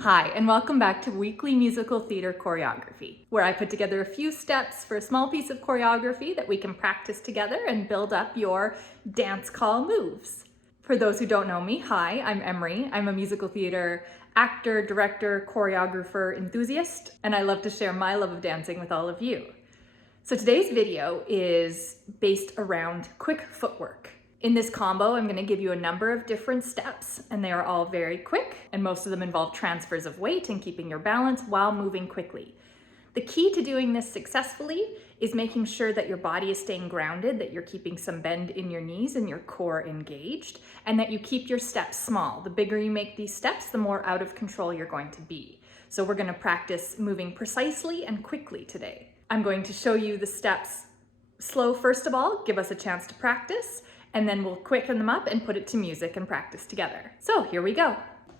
Hi, and welcome back to Weekly Musical Theater Choreography, where I put together a few steps for a small piece of choreography that we can practice together and build up your dance call moves. For those who don't know me, hi, I'm Emery. I'm a musical theater actor, director, choreographer, enthusiast, and I love to share my love of dancing with all of you. So today's video is based around quick footwork. In this combo, I'm going to give you a number of different steps, and they are all very quick, and most of them involve transfers of weight and keeping your balance while moving quickly. The key to doing this successfully is making sure that your body is staying grounded, that you're keeping some bend in your knees and your core engaged, and that you keep your steps small. The bigger you make these steps, the more out of control you're going to be. So we're going to practice moving precisely and quickly today. I'm going to show you the steps slow first of all, give us a chance to practice, and then we'll quicken them up and put it to music and practice together. So here we go.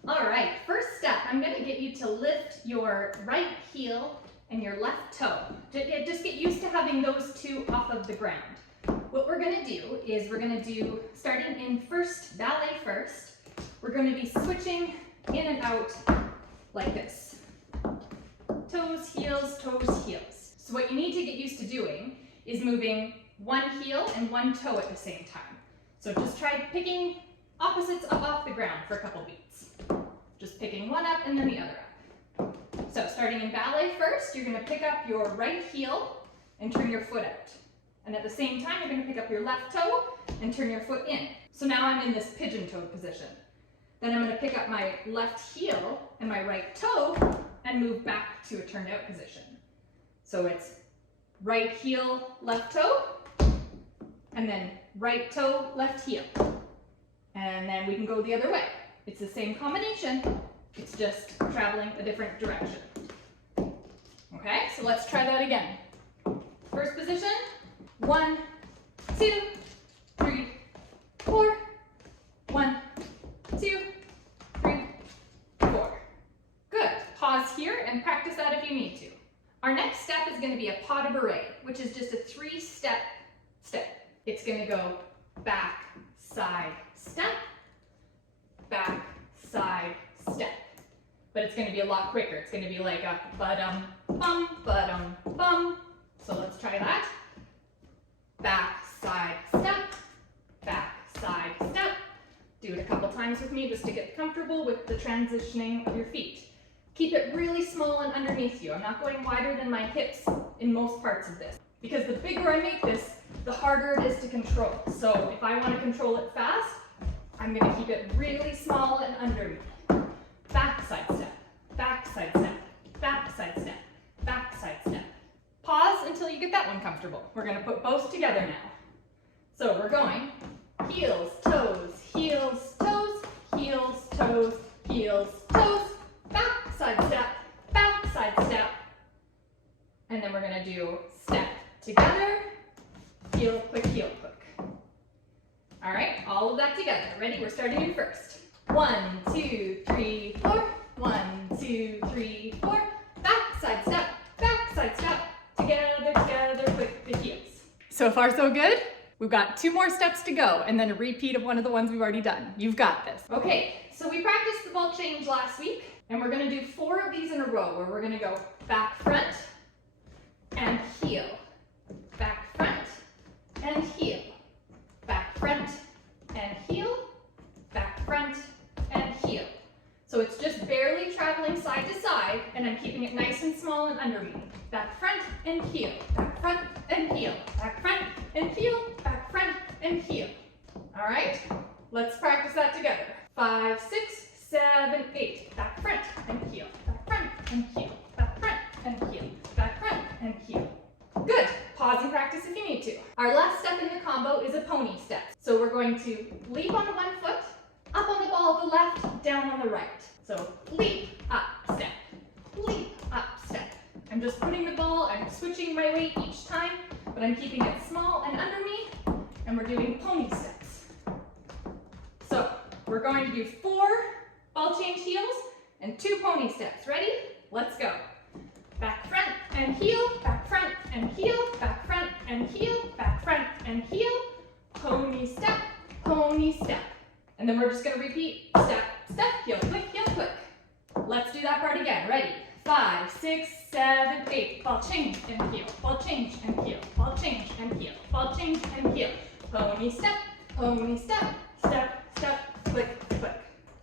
All right, first step, I'm gonna get you to lift your right heel and your left toe. Just get used to having those two off of the ground. What we're gonna do is we're gonna do, starting in first, ballet first, we're gonna be switching in and out like this. Toes, heels, toes, heels. So what you need to get used to doing is moving one heel and one toe at the same time. So just try picking opposites up off the ground for a couple beats. Just picking one up and then the other up. So starting in ballet first, you're going to pick up your right heel and turn your foot out. And at the same time, you're going to pick up your left toe and turn your foot in. So now I'm in this pigeon-toed position. Then I'm going to pick up my left heel and my right toe and move back to a turned out position. So it's right heel, left toe, and then right toe, left heel. And then we can go the other way. It's the same combination, it's just traveling a different direction. Okay, so let's try that again. First position, 1, 2, 3, 4. 1, 2, 3, 4. Good. Pause here and practice that if you need to. Our next step is going to be a pas de bourrée, which is just a 3-step step. It's going to go back, side, step, back, side, step. But it's going to be a lot quicker. It's going to be like a ba-dum, bum. So let's try that. Back, side, step, back, side, step. Do it a couple times with me just to get comfortable with the transitioning of your feet. Keep it really small and underneath you. I'm not going wider than my hips in most parts of this, because the bigger I make this, the harder it is to control. So if I want to control it fast, I'm going to keep it really small and under me. Back side step, back side step, back side step, back side step. Pause until you get that one comfortable. We're going to put both together now. So we're going heels, toes, heels, toes, heels, toes, heels, toes, back side step, and then we're going to do step together, heel click, heel click. All right, all of that together. Ready? We're starting in first. 1, 2, 3, 4. 1, 2, 3, 4. Back side step, together, click the heels. So far so good? We've got 2 more steps to go, and then a repeat of one of the ones we've already done. You've got this. Okay, so we practiced the ball change last week, and we're going to do 4 of these in a row, where we're going to go back, front, and heel. Back, front, and heel. Back, front, and heel. Back, front, and heel. So it's just barely traveling side to side, and I'm keeping it nice and small and under me. Back, front, and heel. Back, front, and heel. Back, front, and heel. Back, front, and heel. All right, let's practice that together. 5, 6, 7, 8. Back, front, and heel. Back, front, and heel. Back, front, and heel. Back, front, and heel. Good. Pause and practice if you need to. Our last step in the combo is a pony step. So we're going to leap on the one foot, up on the ball the left, down on the right. So leap, up, step. Leap, up, step. I'm just putting the ball, I'm switching my weight each time, but I'm keeping it small and under me, and we're doing pony steps. So we're going to do 4 ball change heels and 2 pony steps. Ready? Let's go. Back, front, and heel, back, front, and heel, back, front, and heel, back, front, and heel, pony step, pony step. And then we're just going to repeat step, step, heel, click, let's do that part again. Ready? 5, 6, 7, 8. Ball change and heel. Ball change and heel. Ball change and heel. Ball change and heel. Pony step, step, step, flick, flick.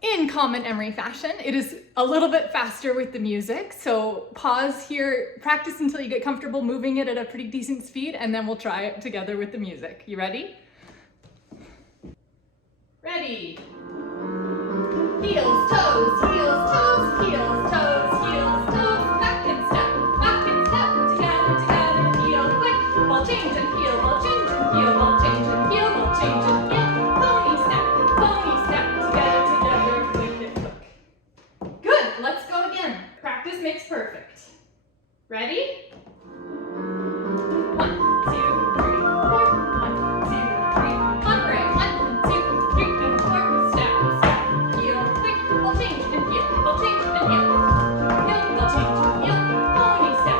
In common Emery fashion, it is a little bit faster with the music, so pause here, practice until you get comfortable moving it at a pretty decent speed, and then we'll try it together with the music. You ready? Ready. Heels, toes, heels, toes, heels, toes, heels, toes, back and step, together, heel, quick, ball change and heel, ball change and heel, ball change and heel, ball change and heel, pony step, together, flick it, flick. Good, let's go again. Practice makes perfect. Ready? 1, 2, 3, 4, 1, 2, 3, on break, 1, 2, 3, and 4, step, heel, quick, ball change and heel, ball change and heel, ball change and heel, pony step,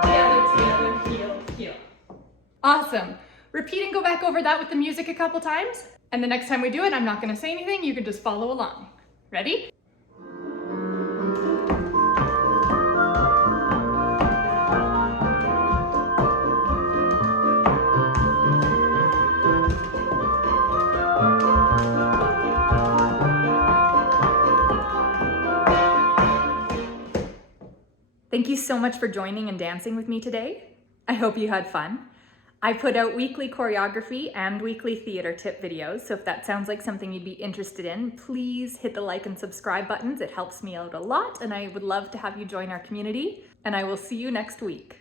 together, heel. Awesome. Repeat and go back over that with the music a couple times, and the next time we do it, I'm not going to say anything, you can just follow along. Ready? Thank you so much for joining and dancing with me today. I hope you had fun. I put out weekly choreography and weekly theater tip videos, so if that sounds like something you'd be interested in, please hit the like and subscribe buttons. It helps me out a lot, and I would love to have you join our community, and I will see you next week.